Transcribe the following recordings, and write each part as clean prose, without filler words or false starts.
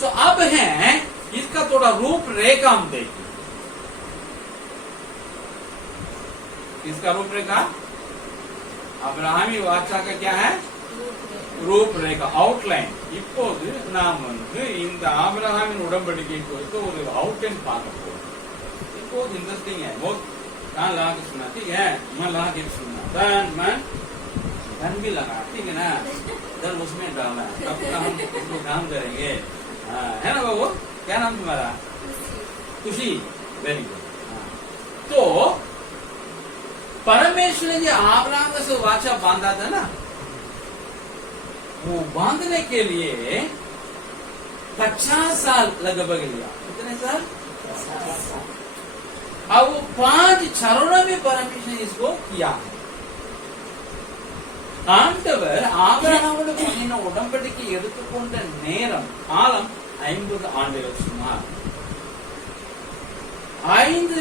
सो अब है इसका थोड़ा रूपरेखा हम देखें। इसका रूपरेखा अब्राहमी वाचा का क्या है? रूपरेखा, आउटलाइन। இப்போது நாம் இந்த ஆபிரகாமின் உடன்படிக்கை குறித்து ஒரு அவுட்லைன் பார்க்க போறோம்। இப்போது इंटरेस्टिंग है बहुत। कान लगा के सुना, ठीक है, मन लगा के सुनना, धन भी लगा, ठीक है ना, धन उसमें डालना। अब हम उसको काम करेंगे, है ना बाबू? क्या नाम तुम्हारा? खुशी, वेरी गुड। तो परमेश्वर ने जो अब्राहम से वाचा बांधा था ना, वो बांधने के लिए 50 साल लगभग लिया। कितने साल? 50 साल। अब वो 5 चरणों में परमेश्वर ने इसको किया है। ஆண்டவர் ஆபிரகாமுக்கு இந்த உடன்படிக்கை எடுத்துக்கொண்ட நேரம் காலம் 50 ஆண்டுகள் சுமார்। 5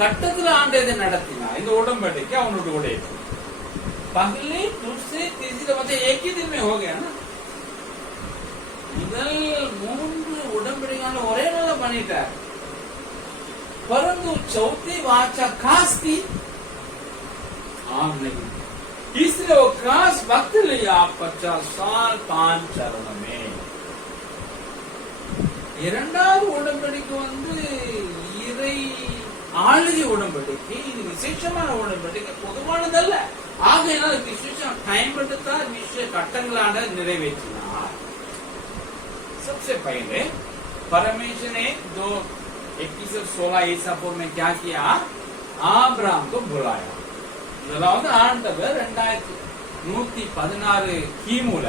கட்டத்தில் ஆண்டதை நடத்தினார் இந்த உடன்படிக்கை அவனுடைய உடைப்பு। पहले दूसरे तीसरे मतलब एक ही दिन में हो गया ना। முதல் 3 உடன்படிக்கையான ஒரே நாள்ல பண்ணிட்டார்। परंतु चौथी वाचा खास थी, आम नहीं। इसलिए वो खास वक्त लिया 50 साल 5 चरण में। இரண்டாவது உடன்படிக்கை இறை ஆளுகை உடன்படிக்கை, இது விசேஷமான உடன்படிக்கை, பொதுவானதல்ல। ஆகையினால் விசேஷம் டைம் எடுத்தார், விசேஷ கட்டங்களான நிறைவேற்றினார்। सबसे पहले परमेश्वर ने जो 2116 ईसा पूर्व में क्या किया? आब्राम को बुलाया। ஆண்டவர் 2116 கிமுல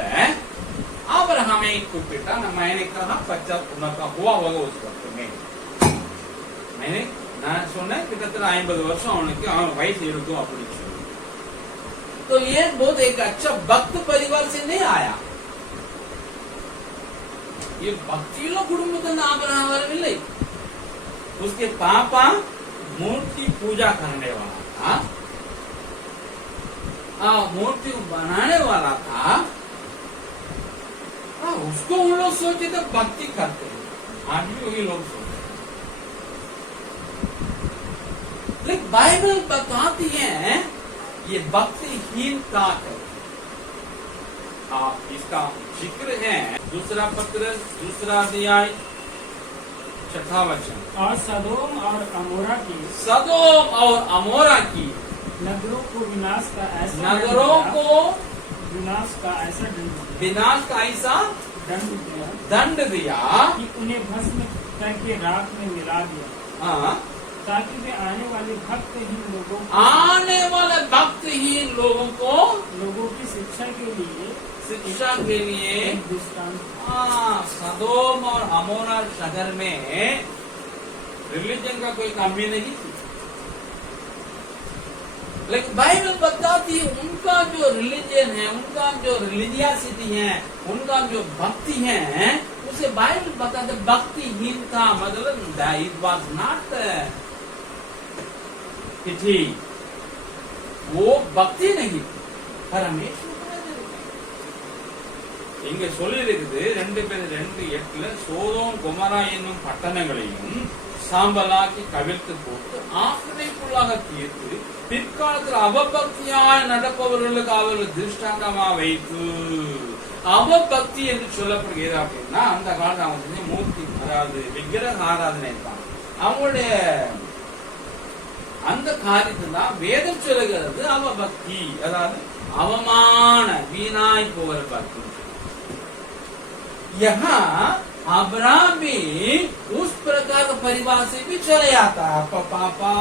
ஆபிரகாமை கூப்பிட்டா। मैंने कहा 50 उनका हुआ होगा उस वक्त में। நான் சொன்னேன் கிட்டத்தட்ட 50 வருஷம் அவனுக்கு அவன் வயசு இருக்கும் அப்படின்னு சொல்லி। तो ये बहुत एक अच्छा भक्त परिवार से नहीं आया। ये भक्तियों कुटुंबத்தில் आब्रहाम வரவில்லை। उसके पापा मूर्ति पूजा करने वाला था, मूर्ति बनाने वाला था। उसको उन लोग सोचे तो भक्ति करते हैं, आज भी वही लोग सोचते। लेकिन बाइबल बताती है ये भक्तिहीनता है। आप इसका जिक्र है दूसरा पत्र 2 अध्याय 6 वचन। और सदोम और अमोरा की नगरों को विनाश का ऐसा दंड दिया कि उन्हें भस्म करके राख में मिला दिया। ताकि वे आने वाले भक्तहीन लोगों को लोगों की शिक्षा के लिए सदोम और अमोरा शहर में रिलीजन का कोई कमी नहीं थी। लेकिन बाइबल बताती है उनका जो रिलीजन है, उनका जो रिलीजियसिटी है, उनका जो भक्ति है, उसे बाइबल बताते भक्तिहीन था। मतलब इट वाज नॉट थी, वो भक्ति नहीं थी, परमेश्वर இங்க சொல்லி இருக்குது 2:2:8 சோதோம் கொமரா என்னும் பட்டணங்களையும் சாம்பலாக்கி கவிழ்த்து போட்டு ஆக்கினைக்குள்ளாக தீர்த்து பிற்காலத்தில் அவபக்தியாய் நடப்பவர்களுக்கு அவர்கள் திருஷ்டாந்தமா வைத்து। அவபக்தி என்று சொல்லப்படுகிறது அப்படின்னா அந்த காலத்துல அவங்க மூர்த்தி அதாவது விக்கிரக ஆராதனை தான் அவங்களுடைய அந்த காரியத்துல வேதம் சொல்லுகிறது அவபக்தி, அதாவது அவமான வீணாய் போகிற பக்தி। यहाँ अब्राहम भी उस प्रकार का परिवार से भी चले आता है। पापा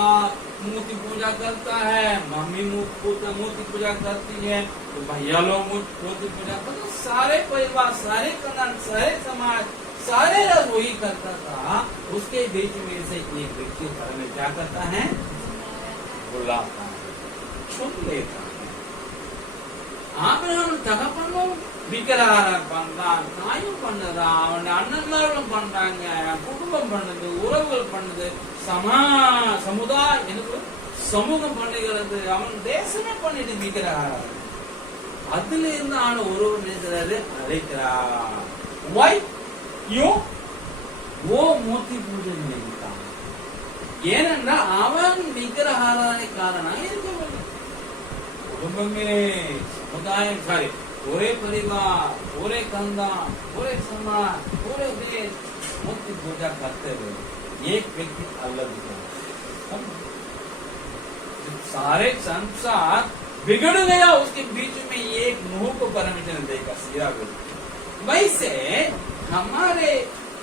मूर्ति पूजा करता है, मम्मी मूर्ति पूजा करती है, तो भैया लोग मूर्ति पूजा करते, सारे परिवार, सारे कनान, सारे समाज, सारे लोग वही करता था। उसके बीच में से एक व्यक्ति घर में क्या करता है? बुलाता है, छुप लेता है। ஆபிரகாம் தகப்பனும் விக்கிரகாரம் பண்றான், தாயும் பண்ணதா, அவன் அண்ணன்மார்களும் பண்றாங்க, குடும்பம் பண்ணுது, உறவுகள் பண்ணுது, சமுதாயம் எனக்கு சமூகம் பண்ணுகிறது, அவன் தேசமே பண்ணிட்டு விக்கிரகாரம்। அதுல இருந்து அவன் ஒருவர் நினைக்கிறாரு அழைக்கிறார்। Why? You वो मूर्ति पूजन नहीं था ஏனென்றால் அவன் விக்கிரகாராதனை காரணம் இருக்கவில்லை कुटुंबमे समुदाय सारे पूरे परिवार पूरे खानदान पूरे समाज पूरे देश मूर्ति पूजा करते हुए एक व्यक्ति अलग है सारे संसार बिगड़ गया उसके बीच में एक मुंह को परमिशन देगा सिया वैसे हमारे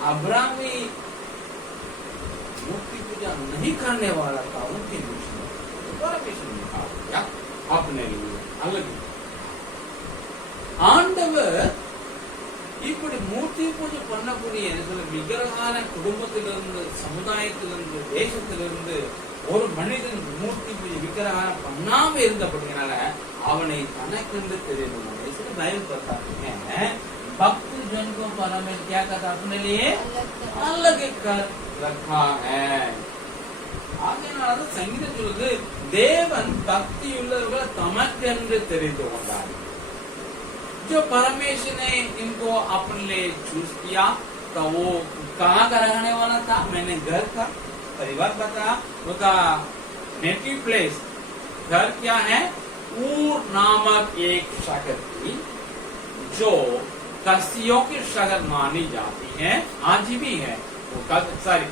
अब्रामी मूर्ति पूजा नहीं करने वाला था उनके बीच में परमिशन निकाल अपने लिए अलग ஆண்டவர் இப்படி மூர்த்தி பூஜை பண்ணக்கூடிய விக்கிரகான குடும்பத்திலிருந்து சமுதாயத்திலிருந்து தேசத்திலிருந்து ஒரு மனிதன் மூர்த்தி பூஜை விக்கிரகான பண்ணாம இருந்தபடினால அவனை தனக்கென்று தெரியும் பைபிள் बताते भक्त जन को परमेश्वर क्या करता अपने लिए अलग कर रखा है ஆகையால சங்கீதம் சொல்லுது தேவன் பக்தி உள்ளவர்களை தமக்கென்று தெரிந்து கொண்டார் जो परमेश्वर ने इनको अपने लिए चूज किया तो वो कहाँ का रहने वाला था मैंने घर का परिवार बताया उसका नेटिव प्लेस घर क्या है ऊर नामक एक शहर थी जो कस्तियों की शहर मानी जाती है आज भी है वो सॉरी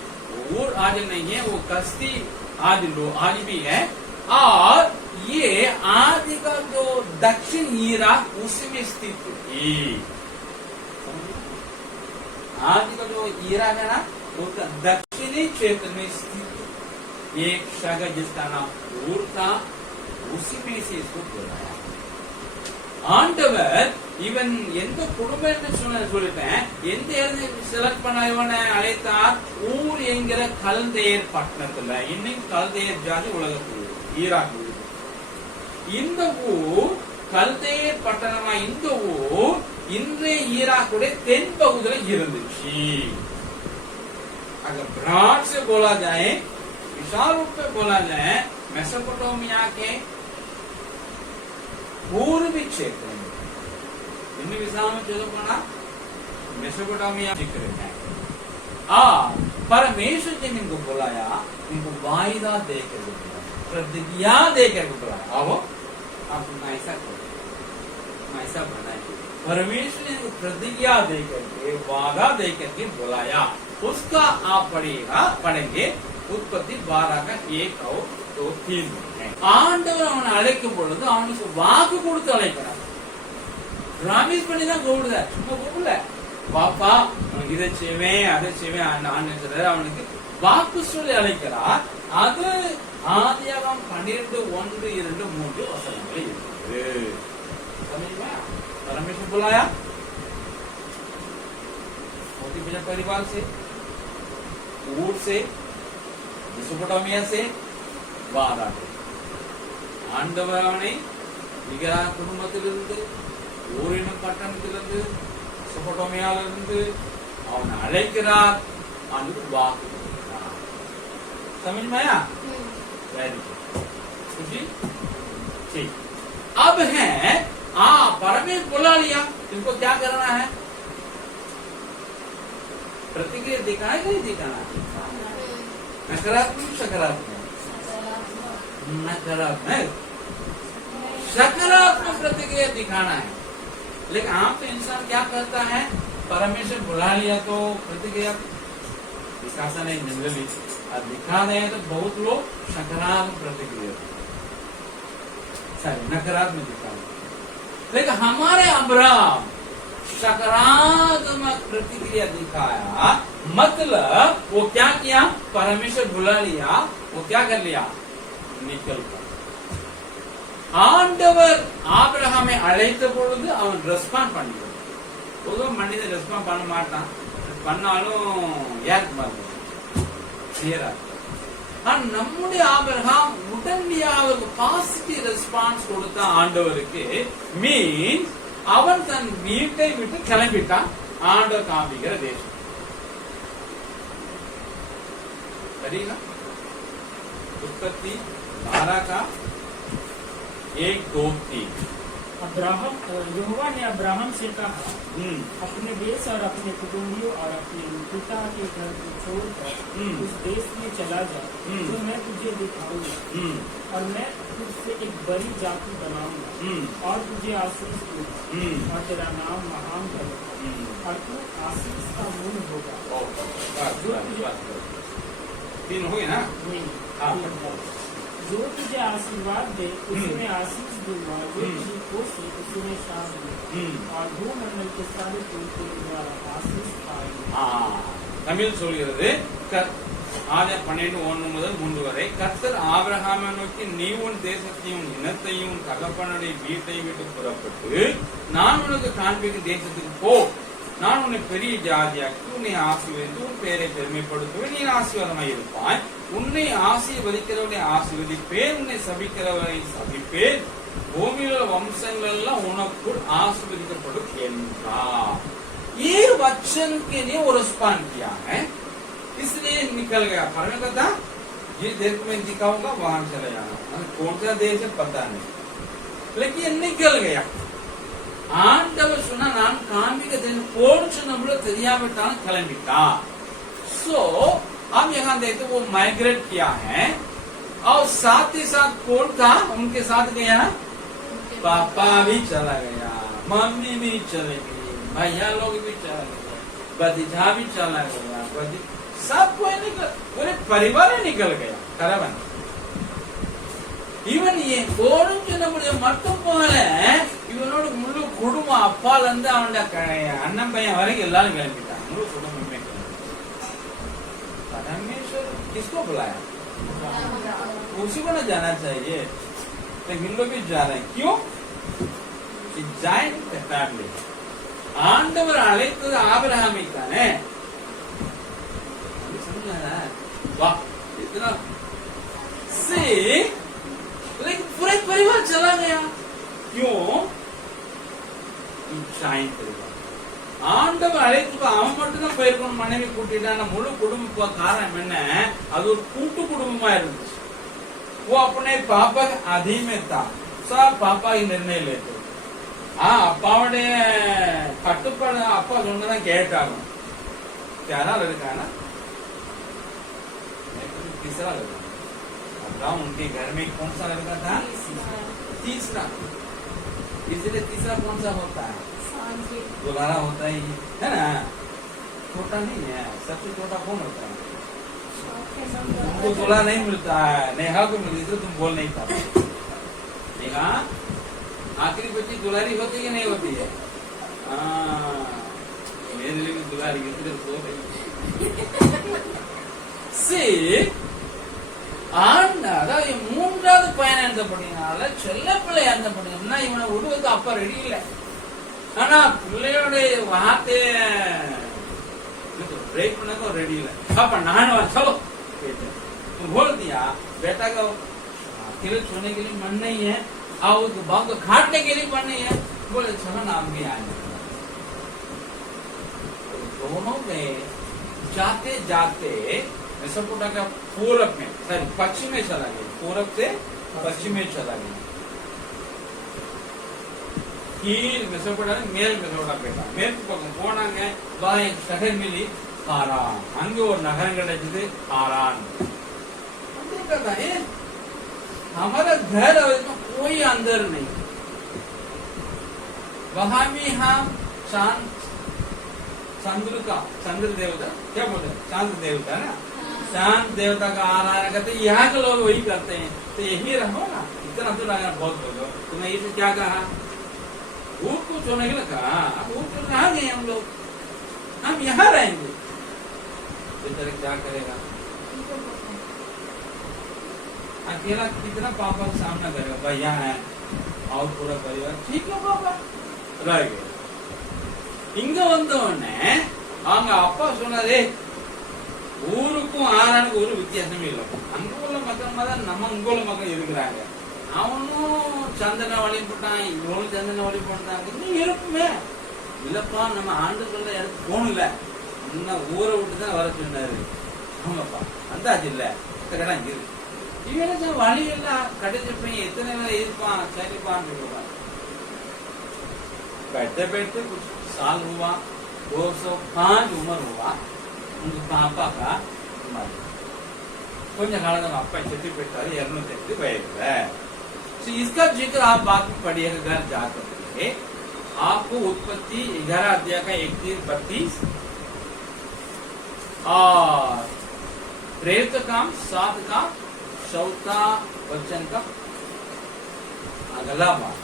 ऊर आज नहीं है वो कस्ती आज भी है और ये आदि का जो दक्षिण इराक उसमें स्थित थी आदि का जो इराक है ना उसका दक्षिणी क्षेत्र में स्थित एक शहर जिसका नाम ऊर था उसी में से इसको बुलाया ஆண்டவர் இவன் எந்த குடும்பம்னு சொல்லிட்டேன் எந்த செலக்ட் பண்ண இவனை அழைத்தார் ஊர் என்கிற கல்தேயர் பட்டணத்துல இன்னைக்கு கல்தேயர் ஜாதி உலகத்தில் ஈராக் இந்த ஊர் கல்தேயர் பட்டணமா இந்த ஊர் இன்றைய ஈராக்குடைய தென் பகுதியில் இருந்துச்சு अगर ब्रॉड से बोला जाए विशाल रूप में बोला जाए मेसोपोटामिया के पूर्वी क्षेत्र में इन विषयों में जो पढ़ा मेसोपोटामिया जिक्र है परमेश्वर जी ने इनको बुलाया इनको वायदा देकर बुलाया प्रतिज्ञा देकर बुलाया आओ आप ऐसा करो ऐसा बनाइए परमेश्वर ने इनको प्रतिज्ञा देकर के वादा देकर के बुलाया उसका आप पढ़ेंगे उत्पत्ति 12 का 1 और 2 3 है ஆண்டவர் அவனை அழைக்கும் பொழுது அவனுக்கு வாக்கு கொடுத்து அழைக்கிறார் பிராமிஸ் பண்ணி தான் கூப்பிடுறார் சும்மா கூப்பிடல பாப்பா இதை செய்வேன் அதை செய்வேன் அவனுக்கு வாக்கு சொல்லி அழைக்கிறார் அது ஆதியாகமம் 12:1-2-3 வசனங்கள் இருக்குது समझ परमेश्वर बुलाया मोती पूजा परिवार से ऊर से मेसोपोटामिया से वादा ஆண்டவர் அவனை விக்கிரக குடும்பத்திலிருந்து ஊரின் பட்டணத்திலிருந்து மெசோப்பொட்டாமியாவிலிருந்து அவனை அழைக்கிறார் அவனுக்கு வாக்கு கொடுக்கிறார் समझ में आया वेरी खुशी ठीक अब है परमेश्वर बुला लिया इनको क्या करना है प्रतिक्रिया दिखाना है कि नहीं दिखाना नकारात्मक सकारात्मक नकारात्मक सकारात्मक प्रतिक्रिया दिखाना है लेकिन आम तो इंसान क्या करता है परमेश्वर बुला लिया तो प्रतिक्रिया दिखाता नहीं जनरली और दिखा रहे हैं तो बहुत लोग सकारात्मक प्रतिक्रिया नकारात्मक दिखा लेकिन हमारे अब्राहम सकारात्मक प्रतिक्रिया दिखाया मतलब वो क्या किया परमेश्वर बुला लिया वो क्या कर लिया निकल कर ஆண்டவர் ஆபிரகாமை அழைத்த பொழுது அவன் ரெஸ்பாண்ட் பண்ணிடுவான் பொதுவாக மனிதன் ரெஸ்பாண்ட் பண்ண மாட்டான் பண்ணாலும் யாருக்கு மாதிரி கிளியரா நம்முடைய ஆபிரகாம் உடனடியாக பாசிட்டிவ் ரெஸ்பான்ஸ் கொடுத்த ஆண்டவருக்கு மீன்ஸ் அவன் தன் வீட்டை விட்டு கிளம்பிட்டான் ஆண்டவர் காமிக்கிற தேசம் சரிங்களா उत्पत्ति 12 का 1 2 3 यहोवा ने अब्राहम से कहा, अपने देश और अपने कुटुंबियों और अपने पिता के घर को छोड़कर उस देश में चला जा जो मैं तुझे दिखाऊंगा, और मैं तुझसे एक बड़ी जाति बनाऊंगा और तुझे आशीष दूंगा और तेरा नाम महान करूंगा और तू आशीष का मूल होगा। तीन हो गए ना? जो तुझे आशीर्वाद दे उसे मैं आशीष दूंगा, जो तुझे कोसे उसे मैं शाप दूंगा, और भूमंडल के सारे कुल तेरे द्वारा आशीष पाएंगे। தமிழ் சொல்கிறது ஆதியாகமம் 12:1 முதல் 3 வரை, கர்த்தர் ஆபிரகாமை நோக்கி, நீ உன் தேசத்தையும் இனத்தையும் தகப்பனுடைய வீட்டை விட்டு புறப்பட்டு நான் உனக்கு காண்பிக்கும் தேசத்துக்கு போ. நான் உன்னை பெரிய ஜாதியாக்கி உன்னை ஆசீர்வதித்து உன் பெயரை பெருமைப்படுத்துவேன், நீ ஆசீர்வாதமாய் இருப்பாய். உன்னை ஆசீர்வதிக்கிறவனை ஆசீர்வதிப்பேன், உன்னை சபிக்கிறவனை சபிப்பேன், பூமியில் உள்ள वंशங்கள் எல்லாம் உனக்குள் आशीर्वदिக்கப்படும் என்றார்। ये वचन के लिए वो रिस्पॉन्ड किया है, इसलिए निकल गया। परमेश्वर कहता ये देश में दिखाऊंगा, वहां चला जाना, कौन सा देश है पता नहीं, लेकिन निकल गया। ஆண்டவர் சொன்னா நான் காண்பிக்கிறேன் போன்னு சொன்னபோது தெரியாவிட்டாலும் கிளம்பிட்டா। सो अब यहाँ देखते वो माइग्रेट किया है, और साथ ही साथ कौन था उनके साथ गया? पापा भी चला गया, मम्मी भी चले गई, भैया लोग भी चला गया, भतीजा भी चला गया, सब कोई निकल, पूरे परिवार निकल गया। खराब ஈவன் போடும் சொன்ன மட்டும் போல இவனோட முழு குடும்பம் அப்பால இருந்து அவனோட அண்ணன் பையன் வரைக்கும் எல்லாரும் கிளம்பிட்டான், முழு குடும்பமே। परमेश्वर किसको बुलाया? उसी को ना जाना चाहिए, लेकिन लोग भी जा रहे हैं। क्यों? Joint family. ஆண்டவர் அழைத்தது ஆபிரகாமை தானே, समझा? वाह, इतना से लेकिन पूरे परिवार चला गया। क्यों? जॉइंट परिवार। ஆண்டவர் அழைத்து அவன் மட்டும் தான் போயிருக்கணும், மனைவி கூட்டிட்டான முழு குடும்ப காரணம் என்ன? அது ஒரு கூட்டு குடும்பமா இருந்துச்சு। वो अपने पापा के अधीन में था, सब पापा ही निर्णय लेते। அப்பாவுடைய கட்டுப்பாடு அப்பா சொன்னதான் கேட்டாங்க। प्यारा लड़का है ना, तीसरा लड़का। अब्राहम उनके घर में कौन सा लड़का था? तीसरा। इसलिए तीसरा कौन सा होता है? दुलारा होता ही है ना, छोटा नहीं है। सबसे छोटा कौन होता है? तुमको दुला नहीं मिलता है, नेहा को मिलती तो तुम बोल नहीं पाते। नेहा आखिरी बच्ची दुलारी होती है नहीं होती है? मेरे लिए दुलारी कितने सो रही அதாவது மூன்றாவது பையன் இருந்தபடினால செல்ல பிள்ளை இருந்தபடினா இவனை விடுவது அப்பா ரெடி இல்லை। ஆனா பிள்ளையோடைய வார்த்தைய ब्रेक करने को रेडी है। पापा नहाने चलो, तुम बोल दिया बेटा का अकेले छोड़ने के लिए मन नहीं है, और उस बाप को काटने के लिए मन नहीं है, बोले चलो नाम भी आए। दोनों में जाते जाते मेसोपोटामिया का पूरब में सॉरी पश्चिम में चला गया, पूरब से पश्चिम में चला गया। मेसोपोटामिया मेल मेसोपोटामिया மேற்கு பக்கம் போனாங்க, एक शहर मिली हारान, அங்க ஒரு நகரம் கிடைச்சது हारान। हमारा घर में कोई अंदर नहीं, वहां भी हम चंद्र देवता क्या बोलते हैं, चांद देवता ना, चांद देवता का आराधना करते, यहाँ के लोग वही करते हैं। तो यही रहो ना, इतना तो लगा बहुत बोलो। तुम्हें इसे क्या कहा? ऊट को छोड़ने के लिए कहा, ऊट को कहाँ गए हम लोग, हम यहाँ रहेंगे। बेचारे क्या करेगा, अकेला कितना पापा का सामना करेगा? भैया है और पूरा परिवार ठीक है, पापा रह गए। இங்க வந்தோடனே அவங்க அப்பா சொன்னாரே, ஊருக்கும் ஆறானுக்கும் ஒரு வித்தியாசமே இல்லை, அங்க உள்ள மக்கள் தான் நம்ம இங்க உள்ள மக்கள் இருக்கிறாங்க। அவனும் சந்தன வழிபட்டான், இவனும் சந்தன வழிபட்டாங்க, இன்னும் இருக்குமே இல்லப்பா, நம்ம ஆண்டு சொல்ல இடத்துக்கு போகணும்ல, இன்னும் ஊரை விட்டு தான் வர சொன்னாரு। ஆமாப்பா அந்தாச்சு இல்ல கடன் இருக்கு, இவன் வழி எல்லாம் கடைசி பையன் எத்தனை பேர் இருப்பான் சரிப்பான்னு சொல்லுவான்। बैठते बैठते कुछ साल हुआ, 205 उम्र हुआ, उनके पापा का मर கொஞ்ச காலம் நம்ம அப்பா செத்து போயிட்டாரு, 208 வயதுல. इसका जिक्र आप बाद में पढ़िएगा घर जाकर के। आपको उत्पत्ति 11 अध्याय का 31-32 और प्रेरित काम 7 का 4 वचन का अगला बात,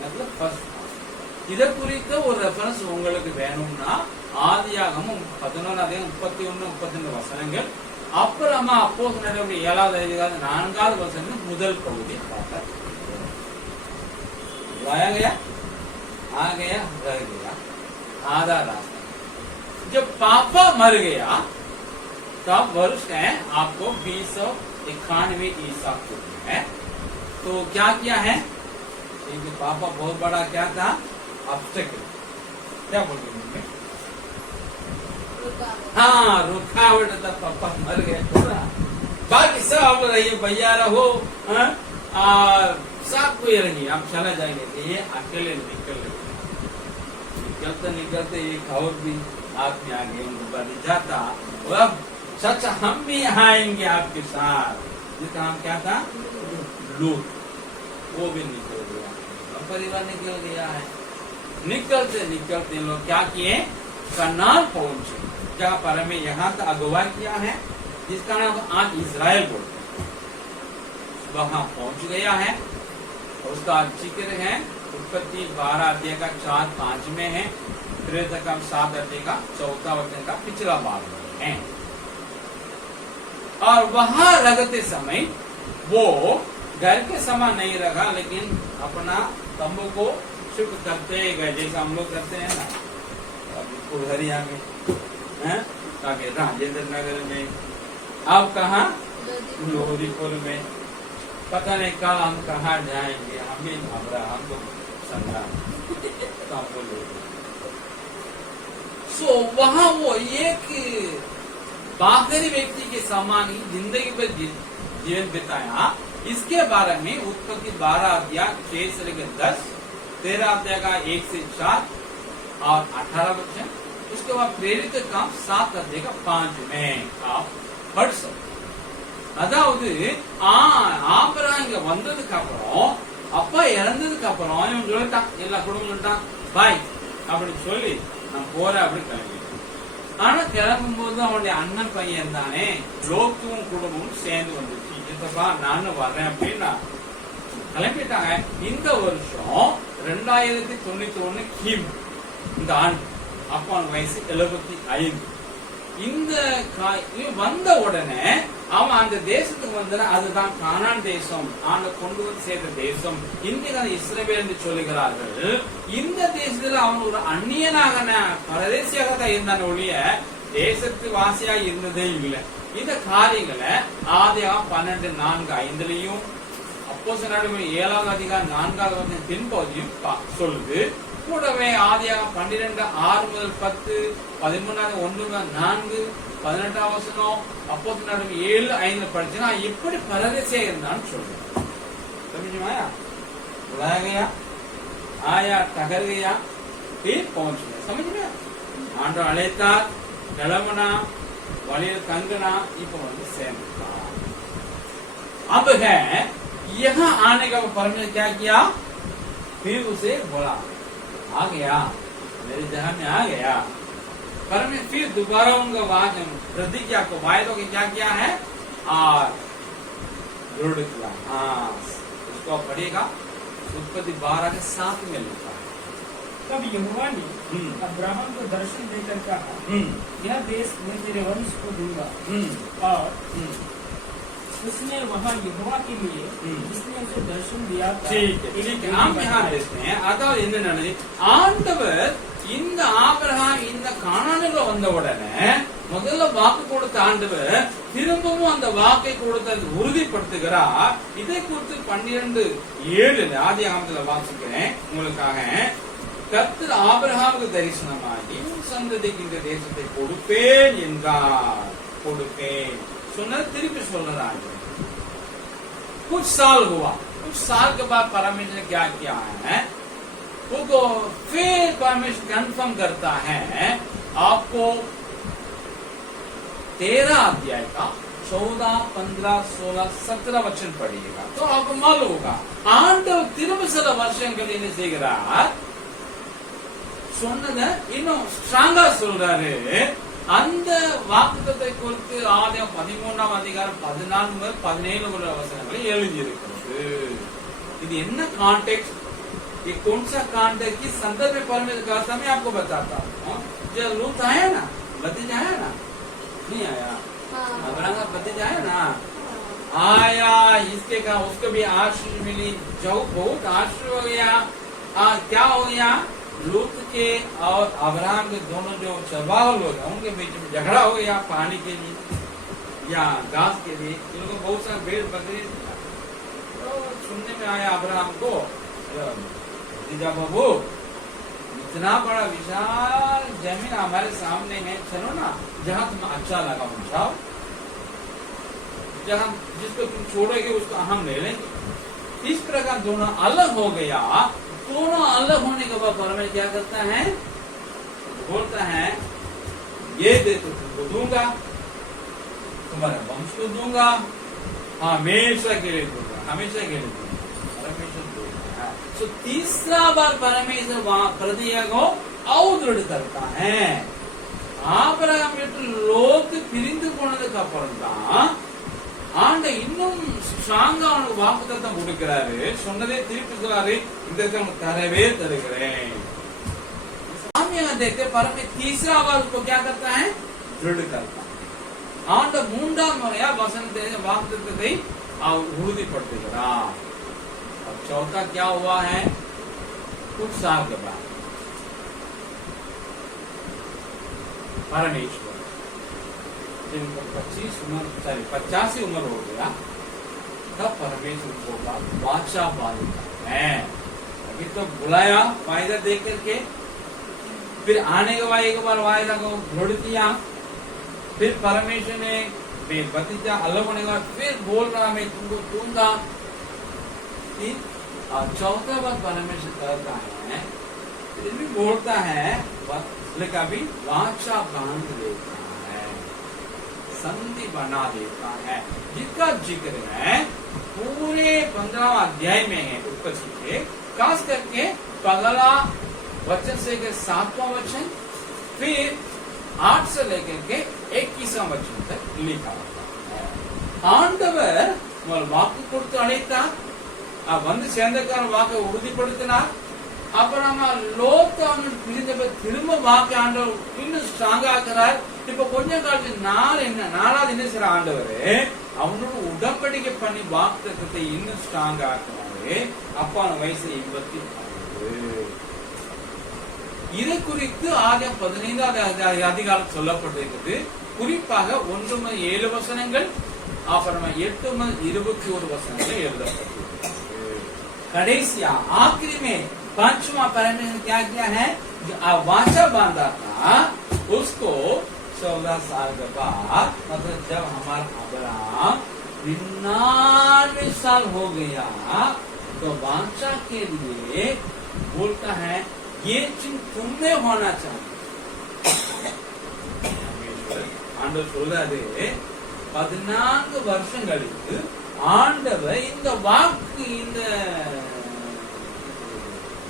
मतलब फर्स्ट இத குறித்த ஒரு ரெஃபரன்ஸ் உங்களுக்கு வேணும்னா ஆதியாகமம் 11 அதிகாரம் 31 32 வசனங்கள், அப்புறமா அப்போஸ்தலர்களுடைய 7வது அதிகாரம் 4வது வசனம் முதல் பகுதி பார்க்க गया आ गया रह गया आधा रास्ता। जब पापा मर गया तब वर्ष है आपको 291 ईसा पूर्व है। तो क्या किया है, क्योंकि पापा बहुत बड़ा क्या था, ऑब्स्टेकल, क्या बोल रहे, हाँ रुकावट था, पापा मर गया। बाकी सब आप रहिए, भैया रहो, सब कोई रहिए, आप चला जाएंगे। ये अकेले निकलते एक और भी आदमी आ गए, उनको बन जाता, और अब सच हम भी आएंगे आपके साथ। जिसका नाम क्या था, लूत, वो भी निकल गया, परिवार निकल गया है। निकलते लोग क्या किए, कनान पहुंचे। क्या पर में यहाँ का अगुवा किया है, जिसका नाम आज इजराइल बोलते हैं, वहां पहुंच गया है। उसका जिक्र है उत्पत्ति 12 अध्याय का 4-5 में है, प्रेरित काम 7 अध्याय का 4 वचन का पिछला भाग में है। और वहां रहते समय वो घर के समान नहीं रखा, लेकिन अपना तंबू को शिफ्ट करते गए, जैसा हम लोग करते हैं ना, उधरिया में, राजेंद्र नगर में, अब कहा लोहरीपुर में, पता नहीं कल हम कहाँ जाएंगे, हमें घबरा, हमको संग्राम सो वहां वो एक बाहरी व्यक्ति के समान ही जिंदगी पर जीवन बिताया। इसके बारे में उत्पत्ति 12 अध्याय 6 से लेकर 10, 13 अध्याय का 1 से 4 और 18 वचन, उसके बाद प्रेरित काम 7 अध्याय का 5 में आप पढ़ सकते। அதாவது ஆபிரகாம் இங்க வந்ததுக்கு அப்புறம், அப்பா இறந்ததுக்கு அப்புறம் இவன் சொல்லிட்டான், எல்லா குடும்பம் சொல்லிட்டான் பாய் அப்படின்னு சொல்லி நான் போறேன் அப்படின்னு கிளம்பிட்டான். ஆனா கிளம்பும் போது அவனுடைய அண்ணன் பையன் தானே லோத்தும் குடும்பமும் சேர்ந்து வந்துச்சு, இதுப்பா நானும் வர்றேன் அப்படின்னு கிளம்பிட்டாங்க. இந்த வருஷம் 2091 கிமு இந்த ஆண்டு, அப்ப அவன் வயசு 75. இந்த வந்த உடனே அவன் அந்த தேசத்துக்கு வந்த, அதுதான் கானான் தேசம், ஆண்ட கொண்டு வந்து சேர்ந்த தேசம், இன்றைக்கு இஸ்ரவேல் என்று சொல்லுகிறார்கள். இந்த தேசத்துல அவன் ஒரு அந்நியனாக பரதேசியாக தான் இருந்தான ஒழிய தேசத்து வாசியாக இருந்ததே இல்லை. இந்த காரியங்களை ஆதியாகமம் 12:4-5 அப்போஸ்தலர்கள் 7வது அதிகாரம் 4வது பின்பகுதியும் சொல்லுது. கூடவே ஆதியாகமம் 12:6-10, 13:1-4, 18 வசனம், அப்போஸ்தலர்கள் 7:5 படிச்சுன்னா எப்படி பரதேசியா இருந்தான்னு சொல்றேன். समझ बुलाया गया, आया, ठहर गया, फिर पहुंच गया। समझ में ஆண்டவர் அழைத்தார், கிளம்புனா, வழியில் தங்குனா, இப்ப வந்து சேர்ந்துட்டான்। अब है यहाँ आने का परमेश्वर क्या किया, फिर उसे बोला, आ गया, मेरे जहां में आ गया। परमेश्वर फिर दोबारा उनका वाचन प्रतिज्ञा को, वायदों की क्या किया है, और दृढ़ किया। हाँ, उसको पढ़ेगा, उत्पत्ति 12:7 में लिखा है। तब यहोवा ने अब्राहम को दर्शन देकर कहा, यह देश मैं तेरे वंश को दूंगा। और उसने वहाँ यहोवा के लिए जिसने उसे दर्शन दिया था। ठीक है, हम यहाँ देखते हैं। अतः ஆண்டவர் இந்த ஆபிரகாம் இந்த கானானுக்கு வந்த உடனே முதல்ல வாக்கு கொடுத்த ஆண்டவர் திரும்பவும் அந்த வாக்கை கொடுத்து உறுதிப்படுத்துகிறார். இதை குறித்து 12:7 ஆதியாகமத்துல வாசிக்கிறேன் உங்களுக்காக. கர்த்தர் ஆபிரகாமுக்கு தரிசனமாகி உன் சந்ததிக்கு இந்த தேசத்தை கொடுப்பேன் என்றார். கொடுப்பேன் சொன்னது திருப்பி சொல்றாங்க। कुछ साल हुआ, कुछ साल के बाद परमेश्वर ने क्या किया है, वो फिर परमेश्वर कंफर्म करता है आपको 13 अध्याय का 14, 15, 16, 17 वचन पढ़िएगा तो आपको मालूम होगा ஆண்டவர் திரும்ப சில வருஷங்கள் என்ன செய்கிறார் சொன்னதை இன்னும் ஸ்ட்ராங்கா சொல்றாரு. அந்த வாக்குத்தத்தை குறித்து ஆதியாகமம் 13ஆம் அதிகாரம் 14 முதல் 17 உள்ள வசனங்களை எழுதியிருக்கிறது. இது என்ன கான்டெக்स्ट, ये कौन सा कॉन्टेक्स्ट की संदर्भ में परमेश्वर कहता मैं आपको बताता हूँ. जब लूत आया ना, भतीजा आया ना, नहीं आया, अब्राहम का भतीजा आया ना, आया, इसके का उसको भी आशीष मिली, जो बहुत आशीष हो गया. क्या हो गया, लूत के और अब्राहम के दोनों जो चरवाह लोग हैं उनके बीच में झगड़ा हो गया पानी के लिए या घास के लिए. इन लोगों बहुत सारे भेड़ बकरी तो सुनने में आया अब्राहम को, भतीजा बाबू इतना बड़ा विशाल जमीन हमारे सामने है, चलो ना जहाँ तुम्हें अच्छा लगा वहाँ जाओ, जहाँ जिसको तुम छोड़ोगे उसको हम ले लेंगे. इस प्रकार दोनों अलग हो गया. दोनों अलग होने के बाद परमेश्वर क्या करता है, बोलता है ये दे तो तुमको दूंगा, तुम्हारे वंश को दूंगा, हमेशा के लिए दूंगा, हमेशा के लिए दूंगा. परमेश्वर दूंगा. तो तीसरा बार परमेश्वर वहां प्रतिज्ञा को और दृढ़ करता है. ஆபிரகாம் வீட்டு லோத்து பிரிந்து போனதுக்கு அப்புறம் தான் ஆண்ட இன்னும் ஸ்ட்ராங்கா அவனுக்கு வாக்குத்தத்தம் கொடுக்கிறாரு. சொன்னதே திருப்பி சொல்றாரு, இந்த தரவே தருகிறேன். सामने देखते परमेश्वर तीसरा बार उसको क्या करता है, दृढ़ करता है. ஆண்ட மூன்றாம் முறையா வசனத்தை வாக்குத்தத்தத்தை உறுதிப்படுத்துகிறார். अब चौथा क्या हुआ है, कुछ साल के बाद परमेश्वर जिनको 85 उम्र हो गया तब परमेश्वर को वाचा बांधता है. अभी तो बुलाया वायदा दे करके, फिर आने के बाद एक बार वायदा को दृढ़ किया, फिर परमेश्वर ने भतीजा अलग होने के बाद फिर बोल रहा मैं तुमको दूंगा. और चौथा बार परमेश्वर करता है, फिर भी बोलता है लेकिन अभी वाचा बांध देता है, संधि बना देता है. जिसका जिक्र है पूरे 15वां अध्याय में है. उत्पत्ति के खास करके पहला वचन से 7वां वचन, फिर 8 से लेकर के 21वां वचन तक लिखा होता है. ஆண்டவர் வாக்கு கொடுத்து அழைத்தார், வந்து சேர்ந்தக்கார வாக்கை உறுதிப்படுத்தினார். அப்புறமா லோத்து அவன் பிரிந்த திரும்ப வாக்கு ஆண்டவர் இன்னும் ஸ்ட்ராங்கா ஆக்குறார். இப்ப கொஞ்ச காலத்துக்கு நாலாவது என்ன செய்யற ஆண்டவர் அவனோட உடன்படிக்கை பண்ணி வாக்குத்தத்தத்தை இன்னும் ஸ்ட்ராங்கா ஆக்குறாரு. அப்பான வயசு 85. இதை குறித்து ஆதியாகமம் 15வது அதிகாரம் சொல்லப்பட்டிருக்கிறது. குறிப்பாக 1 முதல் 7 வசனங்கள், அப்புறமா 8 முதல் 21 வசனங்கள் எழுதப்பட்டிருக்கு. कड़ेसिया आखिरी में 5वां परमेश्वर ने क्या किया है, जो वाचा बांधा था उसको 14 साल के बाद, मतलब जब हमारा अब्राहम 99 साल हो गया तो वाचा के लिए बोलता है ये चिन्ह तुम्हें होना चाहिए. ஆண்டவர் சொல்றாரு 14 வருஷங்களுக்கு ஆண்டவர் இந்த வாக்கு இந்த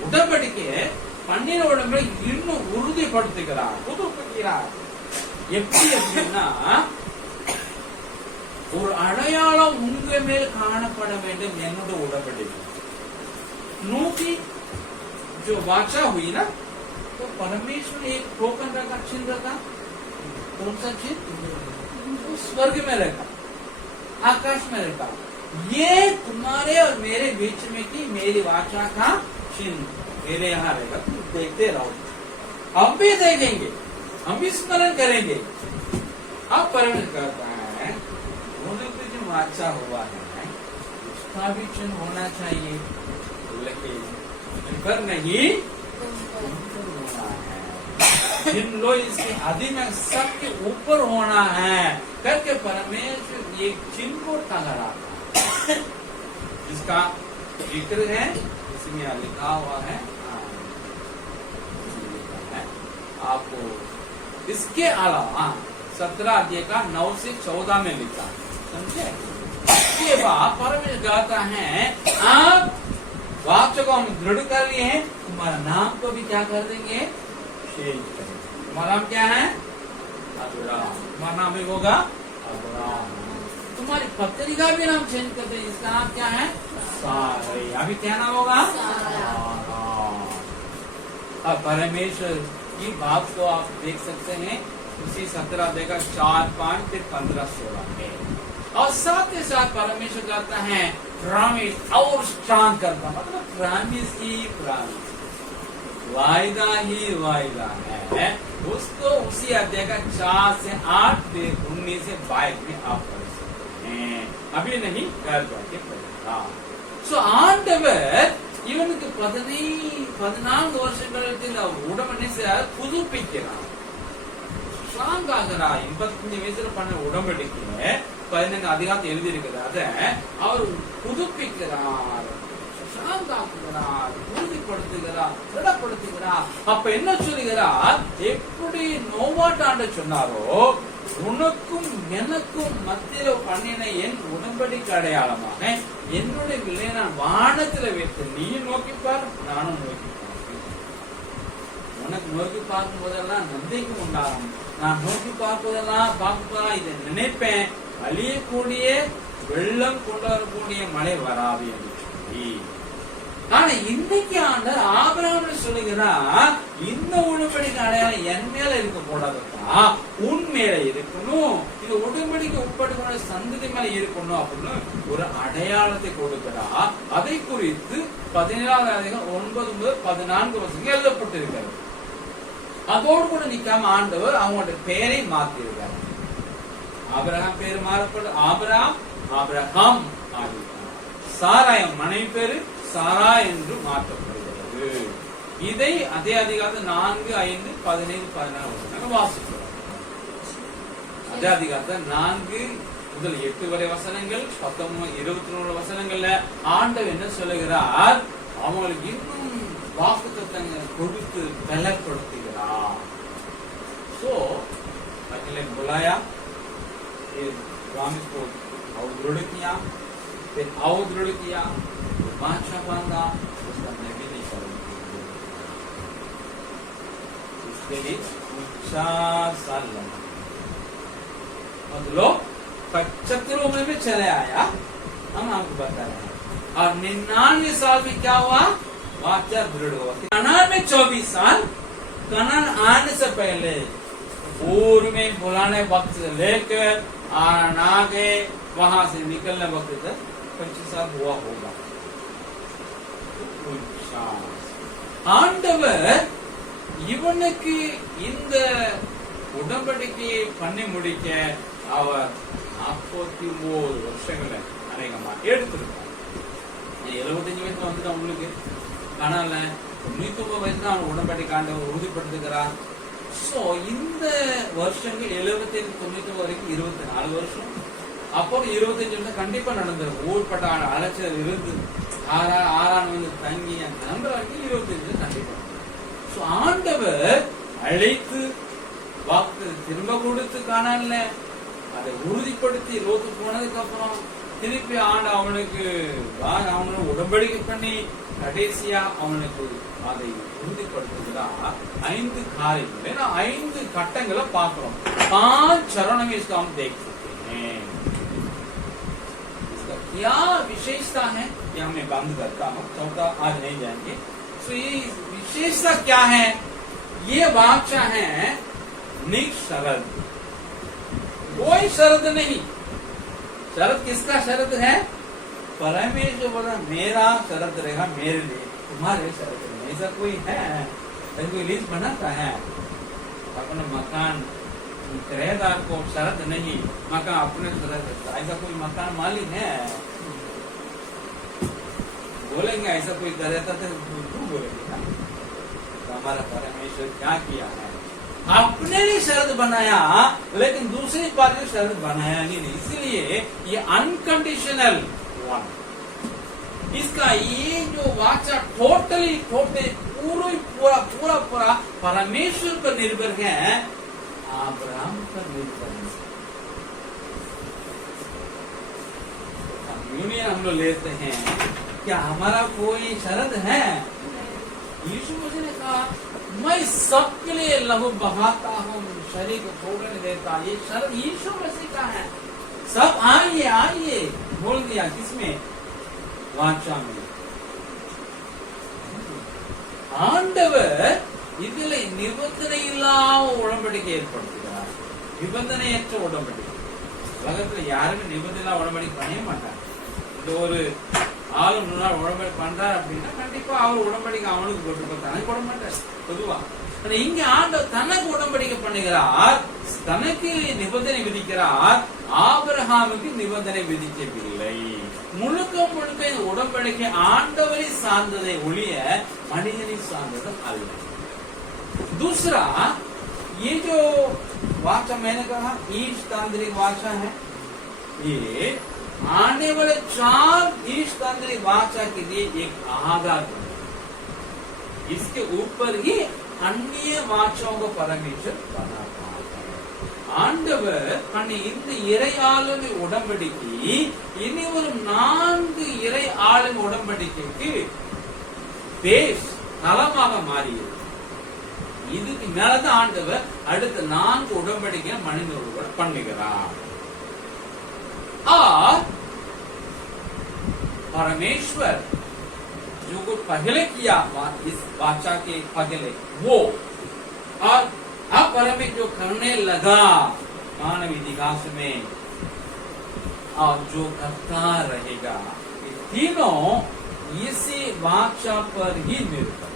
உடன்படிக்கையை பண்ணின உடம்பை இன்னும் உறுதிப்படுத்துகிறார், புதுப்பிக்கிறார். எப்படி அப்படின்னா ஒரு அடையாளம் உங்க மேல் காணப்பட வேண்டும். என்னோட உடன்படிக்கை 100 जो वाचा हुई ना, तो परमेश्वर एक टोकन रखा, चिन्ह रखा. कौन सा चिन्ह, स्वर्ग में रखा, आकाश में रखा. ये तुम्हारे और मेरे बीच में की मेरी वाचा का चिन्ह मेरे यहाँ रहेगा. तुम देखते रहो, हम भी देखेंगे, हम भी स्मरण करेंगे. अब परमेश्वर कहता है उनकी जो वाचा हुआ है उसका भी चिन्ह होना चाहिए, लेकिन पर नहीं होना है. जिन लोग इसके आदि में सबके ऊपर होना है करके परमेश्वर एक चिन्ह को ठहराता है. इसका जिक्र है, इसमें लिखा हुआ है आपको इसके अलावा 17 अध्याय का 9 से 14 में लिखा, समझे। इसके बाद परमेश्वर कहता है आप वाक्य को हम दृढ़ कर लिए हैं, तुम्हारा नाम को भी क्या कर देंगे, चेंज करेंगे। तुम्हारा नाम क्या है, अब्राहम। तुम्हारा नाम भी होगा अब्राहम। तुम्हारी पत्नी का भी नाम चेंज कर देंगे, इसका नाम क्या है, सारा। अभी क्या नाम होगा, अब परमेश्वर की बात को आप देख सकते हैं उसी 17 अध्याय का 4, 5 फिर 15, 16 में। और साथ ही साथ परमेश्वर कहता है प्रॉमिस और स्ट्रांग करता, मतलब प्रॉमिस ही प्रॉमिस, वायदा ही वायदा है। उसको उसी अध्याय का 4 से 8 फिर 19 से 22 में आप पढ़ सकते हैं, अभी नहीं कर जाके पढ़ेगा। सो ஆண்டவர் இவனுக்கு 14 வருஷங்களுக்கு உடம்படிசை புதுப்பிக்கிறார், ஸ்ட்ராங் ஆகிறார். 85 வயசுல பண்ண உடம்படிக்கை 15 அதிகாரத்தை எழுதி இருக்கிறது, அதை அவர் புதுப்பிக்கிறார், ஸ்ட்ராங் ஆக்குகிறார், உறுதிப்படுத்துகிறார், திடப்படுத்துகிறார். அப்ப என்ன சொல்லுகிறார், எப்படி நோவாட்டாண்ட சொன்னாரோ உனக்கும் எனக்கும் மத்தியில பண்ணின என் உடன்படிக்கை அடையாளமாக என்னுடைய விலை நான் வானத்துல வைத்து நீ நோக்கி பார், நானும் நோக்கி பார்ப்பேன். உனக்கு நோக்கி பார்க்கும் போதெல்லாம் நம்பிக்கை உண்டாகும், நான் நோக்கி பார்ப்பதெல்லாம் இதை நினைப்பேன், அழியக்கூடிய வெள்ளம் கொண்டு வரக்கூடிய மழை வராது என்று சொல்லி. ஆனா இன்னைக்கு ஆண்டவர் ஆபிரகாம் சொல்லுகிறார், இந்த உடன்படிக்கை அடையாளம் என் மேல இருக்க கூடாதுப்பா, உன் மேல இருக்கணும், இது உடன்படிக்கை உட்படுகிற சந்ததி மேல இருக்கணும் அப்படின்னு ஒரு அடையாளத்தை கொடுக்கிறார். அதை குறித்து 17 அதிகாரம் 9 முதல் 14 வருஷங்கள் எழுதப்பட்டிருக்கிறது. அதோடு கூட நிக்காம ஆண்டவர் அவங்களோட பெயரை மாத்திருக்காரு. ஆபிரகாம் பேர் மாறப்பட்டு ஆபிரகாம் ஆகிட்டார். சாராய் மனைவி பேரு சாரா என்று மாற்றப்படுகிறது. இதை அதே அதிகாரத்தில் 4, 5, 17, 16 வாசிக்கிறோம். அதே அதிகாரத்தில் 4 முதல் 8 வரை வசனங்கள், 19, 24 வசனங்கள்ல ஆண்டவர் என்ன சொல்லுகிறார், அவங்களுக்கு இன்னும் வாக்குத்தத்தங்கள் கொடுத்து பலப்படுத்துகிறார். सो अगले बुलाया, प्रॉमिस को और दृढ़ किया, फिर और दृढ़ किया, वाचा बांधा, उसका नबी नहीं कर इसके लिए ऊंचा साल लगा, मतलब 75 उम्र में चले आया, हम आपको बता रहे हैं। और 99 साल में क्या हुआ, वाचा दृढ़ हुआ। कनान में 24 साल, कनान आने से पहले पूर्व में बुलाने वक्त से लेकर आगे वहां से निकलने वक्त तक 25 साल हुआ होगा। ஆண்டவர் இவனுக்கு இந்த உடன்படிக்கையை பண்ணி முடிக்க அவர் 49 வருஷங்களை அநேகமா எடுத்திருக்கார். 75 வயசு வந்துட்டு அவங்களுக்கு, ஆனால் 99 வயசு தான் அவன் உடன்படிக்கை ஆண்டவர் உறுதிப்படுத்துகிறார். சோ இந்த வருஷங்கள் 75, 90 வரைக்கும் 24 வருஷம். அப்போ 25 வருஷம் கண்டிப்பா நடந்திருக்கும். ஊர்பட்ட அலைச்சல் இருந்து ஆறாம் வந்து தங்கி அந்த வரைக்கும் 25 கண்டிப்பா. சோ ஆண்டவர் அழைத்து வாக்கு திரும்ப கொடுத்து காணல, அதை உறுதிப்படுத்தி லோத்து போனதுக்கு அப்புறம் திருப்பி ஆண்டு அவனுக்கு உடன்படிக்கை பண்ணி கடைசியா அவனுக்கு அதை உறுதிப்படுத்துகிறார். 5 காரியங்கள், 5 கட்டங்களை பார்க்கிறோம். 5 चरणों में इसको हम देख सकते हैं। इसका क्या विशेषता है ये मैं बंद करता हूँ, चौथा आज नहीं जाएंगे। तो ये विशेषता क्या है, ये वाचा है निशरत, कोई शरत नहीं। शरत किसका शरत है, परमेश्वर बोला मेरा शरत रहेगा मेरे लिए, तुम्हारे शरत नहीं। ऐसा कोई है, कोई लिस्ट बनाता है अपना मकान किराएदार को शरत नहीं, मकान अपने शरत रखता, ऐसा कोई मकान मालिक है? बोलेंगे ऐसा कोई करता तो क्यों बोलेंगे ना? तो हमारा परमेश्वर क्या किया है, अपने लिए शरत बनाया, लेकिन दूसरी पार्टी शरत बनाया ही नहीं। इसलिए ये अनकंडीशनल वन, इसका ये जो वाचा टोटली पूरा परमेश्वर पर निर्भर है, अब्राहम पर निर्भर है। यूनियन हम लोग लेते हैं, क्या हमारा कोई शरत है? यीशु मसीह ने कहा मैं सबके लिए लहू बहाता हूँ, शरीर को छोड़ने देता। ये शरत यीशु मसीह का है। सब आइए आइए बोल दिया, किसमें? वाचा में। ஆண்டவர் இதுல நிபந்தனை இல்லாம உடன்படிக்கை ஏற்படுத்துகிறார். நிபந்தனையற்ற உடன்படிக்கை. உலகத்துல யாருமே நிபந்தனை உடன்படிக்கை பண்ண மாட்டாங்க. இந்த ஒரு ஆளு முன்னாள் உடன்படிக்கை பண்றாரு அப்படின்னா கண்டிப்பா அவர் உடன்படிக்கை அவனுக்கு போட்டு தனக்கு போட மாட்டார் பொதுவா. இங்க ஆண்டவர் தனக்கு உடன்படிக்கை பண்ணுகிறார், தனக்கு நிபந்தனை விதிக்கிறார். ஆபிரகாமுக்கு நிபந்தனை விதிக்கவில்லை. முழுக்க முழுக்க இந்த உடன்படிக்கை ஆண்டவரை சார்ந்ததை ஒழிய மனிதனை சார்ந்தது அல்ல. दूसरा, ये जो वाचा मैंने कहा ईश तांत्रिक वाचा है, ये आने वाले 4 ईश तांत्रिक वाचा के लिए एक आधार है। इसके ऊपर ही अन्य वाचाओं को परमेश्वर बनाता है. ஆண்டவர் பண்ணி இந்த இறை ஆளுமை உடன்படிக்கை இனி ஒரு 4 இறை ஆளுமை உடன்படிக்கைக்கு பேஸ் தளமாக மாறியது. இதுக்கு மேலதான் ஆண்டவர் அடுத்த 4 உடன்படிக்கை மனிதர்களோட பண்ணுகிறார். और परमेश्वर जो कुछ पहले किया इस वाचा के पहले वो, और अब परमेश्वर जो करने लगा मानव इतिहास में और जो करता रहेगा, ये तीनों इसी वाचा पर ही निर्भर,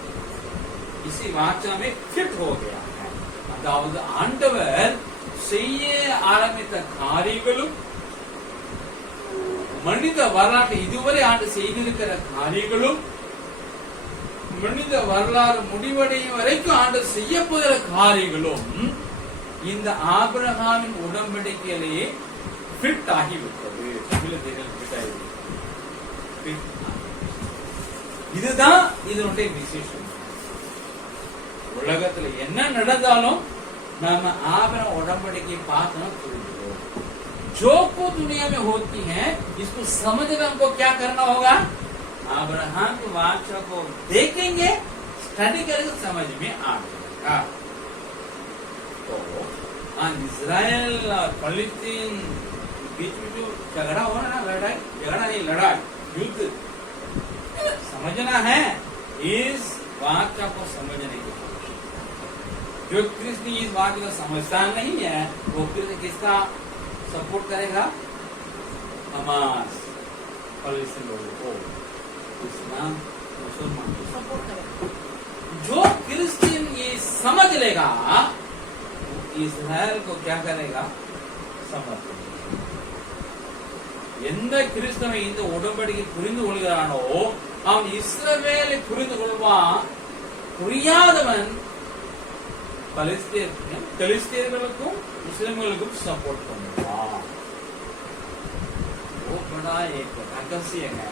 इसी वाचा में फिट हो गया है. அதாவது ஆண்டவர் செய்ய ஆரம்பித்த காரியங்களும் மனித வரலாற்று இதுவரை ஆண்டு செய்திருக்கிற காரியங்களும் மனித வரலாறு முடிவடையும் வரைக்கும் ஆண்டு செய்ய போகிற காரியங்களும் இந்த ஆபிரகாமின் உடன்படிக்கையிலேயே ஃபிட் ஆகிவிட்டது. இதுதான் இதனுடைய விசேஷம். உலகத்துல என்ன நடந்தாலும் நாம ஆபிரகாம் உடன்படிக்கை பார்த்தோம் புரிஞ்சுக்கிறோம். जो कुछ दुनिया में होती है इसको समझना हमको क्या करना होगा? अब्राहम की वाचा को देखेंगे, स्टडी करेंगे, समझ में आ जाएगा. तो इजराइल और फलस्तीन बीच में जो झगड़ा हो रहा है, लड़ाई युद्ध समझना है. इस वाचा को समझने की कोशिश. जो कृष्ण इस वाचा को समझता नहीं है वो कृष्ण किसका सपोर्ट करेगा? हमास, फलस्तीन लोगों को, इस्लाम, मुसलमान को सपोर्ट करेगा. जो क्रिश्चियन ये समझ लेगा इस्राएल को क्या करेगा? समर्पण. எந்த கிறிஸ்தவன் இந்த உடன்படிக்கை புரிந்து கொள்கிறானோ அவன் இஸ்ரவேலை புரிந்து கொள்வான். புரியாதவன் பலிஸ்தீனர்களுக்கும் முஸ்லிம்களுக்கும் सपोर्ट பண்ணுவான். वो बड़ा एक रहस्य है.